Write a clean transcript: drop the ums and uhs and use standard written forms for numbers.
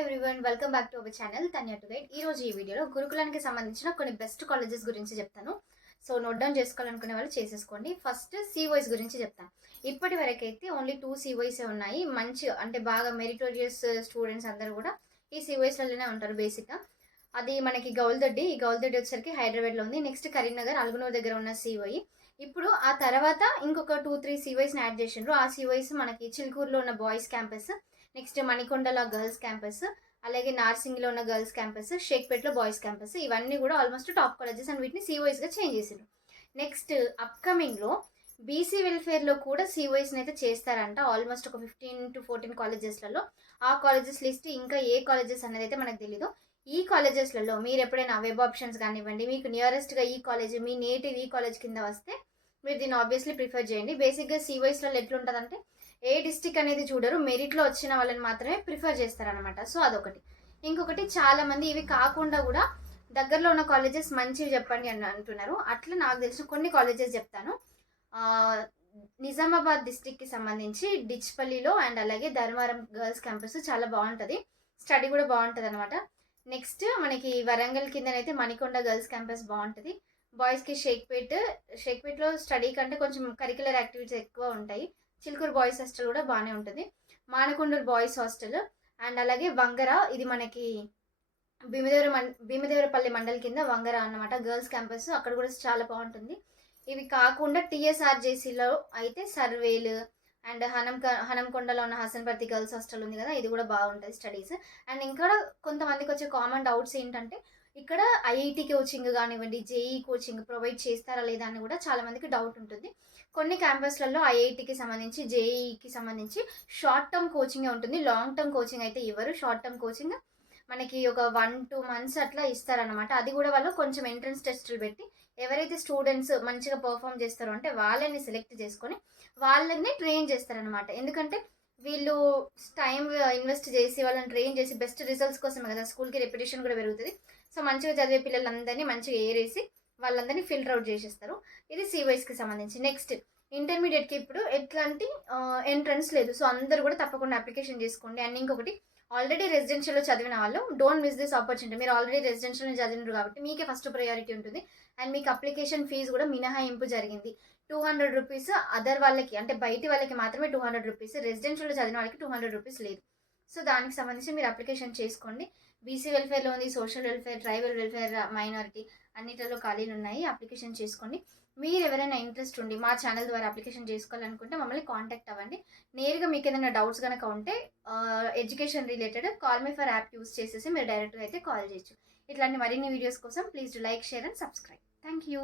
Everyone, welcome back to our channel Tanya to guide. ఈ రోజు ఈ వీడియోలో గురుకులానికి సంబంధించిన కొన్ని బెస్ట్ కాలేజెస్ గురించి చెప్తాను. సో నోట్ డౌన్ చేసుకోవాలనుకునే వాళ్ళు చేసేసుకోండి. ఫస్ట్ COIs గురించి చెప్తాను. ఇప్పటి వరకు అయితే ఓన్లీ 2 COIs ఉన్నాయి. మంచి అంటే బాగా మెరిటోరియస్ స్టూడెంట్స్ అందరూ కూడా ఈ COIsలలోనే ఉంటారు బేసిక్గా. అది మనకి గౌల్దొడ్డి. ఈ గౌల్దొడ్డి వచ్చేసరికి హైదరాబాద్లో ఉంది. నెక్స్ట్ కరీంనగర్ అల్గునూర్ దగ్గర ఉన్న COI. ఇప్పుడు ఆ తర్వాత ఇంకొక 2-3 COIస్ని యాడ్ చేసిండ్రు. ఆ COIs మనకి చిలుకూరులో ఉన్న బాయ్స్ క్యాంపస్, నెక్స్ట్ మణికొండలో గర్ల్స్ క్యాంపస్, అలాగే నార్సింగ్లో ఉన్న గర్ల్స్ క్యాంపస్, షేక్పేట్లో బాయ్స్ క్యాంపస్, ఇవన్నీ కూడా ఆల్మోస్ట్ టాప్ కాలేజెస్ అండ్ వీటిని COIస్గా చేంజ్ చేసారు. నెక్స్ట్ అప్కమింగ్లో బీసీ వెల్ఫేర్లో కూడా COIస్ని అయితే చేస్తారంట. ఆల్మోస్ట్ ఒక 15-14 కాలేజెస్లలో. ఆ కాలేజెస్ లిస్ట్ ఇంకా ఏ కాలేజెస్ అనేది అయితే మనకు తెలీదు. ఈ కాలేజెస్లలో మీరు ఎప్పుడైనా వెబ్ ఆప్షన్స్ కానివ్వండి, మీకు నియరెస్ట్గా ఈ కాలేజ్, మీ నేటివ్ ఈ కాలేజ్ కింద వస్తే మీరు దీన్ని ఆబ్వియస్లీ ప్రిఫర్ చేయండి. బేసిక్గా COIస్లలో ఎట్లుంటుందంటే ఏ డిస్టిక్ అనేది చూడరు, మెరిట్లో వచ్చిన వాళ్ళని మాత్రమే ప్రిఫర్ చేస్తారనమాట. సో అదొకటి. ఇంకొకటి, చాలామంది ఇవి కాకుండా కూడా దగ్గరలో ఉన్న కాలేజెస్ మంచివి చెప్పండి అని అంటున్నారు. అట్లా నాకు తెలిసిన కొన్ని కాలేజెస్ చెప్తాను. నిజామాబాద్ డిస్టిక్కి సంబంధించి డిచ్పల్లిలో అండ్ అలాగే ధర్మవరం గర్ల్స్ క్యాంపస్ చాలా బాగుంటుంది, స్టడీ కూడా బాగుంటుంది అనమాట. నెక్స్ట్ మనకి వరంగల్ కిందనైతే మణికొండ గర్ల్స్ క్యాంపస్ బాగుంటుంది. బాయ్స్కి షేక్పేట్లో స్టడీ కంటే కొంచెం కరిక్యులర్ యాక్టివిటీస్ ఎక్కువ ఉంటాయి. చిలుకూరు బాయ్స్ హాస్టల్ కూడా బాగానే ఉంటుంది. మానకొండూరు బాయ్స్ హాస్టల్ అండ్ అలాగే వంగర, ఇది మనకి భీమదేవరపల్లి మండల్ కింద వంగర అన్నమాట గర్ల్స్ క్యాంపస్, అక్కడ కూడా చాలా బాగుంటుంది. ఇవి కాకుండా TSRJCలో అయితే సర్వేలు అండ్ హనంకొండలో ఉన్న హసన్పర్తి గర్ల్స్ హాస్టల్ ఉంది కదా, ఇది కూడా బాగుంటుంది స్టడీస్. అండ్ ఇంకా కొంతమందికి వచ్చే కామన్ డౌట్స్ ఏంటంటే ఇక్కడ IIT కోచింగ్ కానివ్వండి, JEE కోచింగ్ ప్రొవైడ్ చేస్తారా లేదా అని కూడా చాలామందికి డౌట్ ఉంటుంది. కొన్ని క్యాంపస్లలో IITకి సంబంధించి, JEEకి సంబంధించి షార్ట్ టర్మ్ కోచింగే ఉంటుంది. లాంగ్ టర్మ్ కోచింగ్ అయితే ఇవ్వరు. షార్ట్ టర్మ్ కోచింగ్ మనకి ఒక 1-2 months అట్లా ఇస్తారనమాట. అది కూడా వాళ్ళు కొంచెం ఎంట్రన్స్ టెస్టులు పెట్టి ఎవరైతే స్టూడెంట్స్ మంచిగా పర్ఫామ్ చేస్తారో అంటే వాళ్ళని సెలెక్ట్ చేసుకొని వాళ్ళని ట్రైన్ చేస్తారనమాట. ఎందుకంటే వీళ్ళు టైం ఇన్వెస్ట్ చేసి వాళ్ళని ట్రైన్ చేసి బెస్ట్ రిజల్ట్స్ కోసమే కదా, స్కూల్కి రెప్యుటేషన్ కూడా పెరుగుతుంది. సో మంచిగా చదివే పిల్లలందరినీ మంచిగా ఏరేసి వాళ్ళందరినీ ఫిల్టర్ అవుట్ చేసేస్తారు. ఇది COIస్కి సంబంధించి. నెక్స్ట్ ఇంటర్మీడియట్కి ఇప్పుడు ఎట్లాంటి ఎంట్రన్స్ లేదు. సో అందరూ కూడా తప్పకుండా అప్లికేషన్ చేసుకోండి. అండ్ ఇంకొకటి, ఆల్రెడీ రెసిడెన్షియల్లో చదివిన వాళ్ళు డోంట్ మిస్ దిస్ ఆపర్చునిటీ. మీరు ఆల్రెడీ రెసిడెన్షియల్లో చదివినారు కాబట్టి మీకే ఫస్ట్ ప్రయారిటీ ఉంటుంది. అండ్ మీకు అప్లికేషన్ ఫీజు కూడా మినహాయింపు జరిగింది. 200 రూపీస్ అదర్ వాళ్ళకి, అంటే బయటి వాళ్ళకి మాత్రమే 200 రూపీస్, రెసిడెన్షియల్లో చదివిన వాళ్ళకి 200 రూపీస్ లేదు. సో దానికి సంబంధించి మీరు అప్లికేషన్ చేసుకోండి. బీసీ వెల్ఫేర్లో ఉంది, social welfare, tribal welfare, minority అన్నిటిలో ఖాళీలు ఉన్నాయి. అప్లికేషన్ చేసుకోండి. మీరు ఎవరైనా ఇంట్రెస్ట్ ఉండి మా ఛానల్ ద్వారా అప్లికేషన్ చేసుకోవాలనుకుంటే మమ్మల్ని కాంటాక్ట్ అవ్వండి. నేరుగా మీకు ఏదైనా డౌట్స్ కనుక ఉంటే education related call me for app use చేసేసి మీరు డైరెక్ట్గా అయితే కాల్ చేయొచ్చు. ఇట్లాంటి మరిన్ని వీడియోస్ కోసం please like, share and subscribe. Thank you.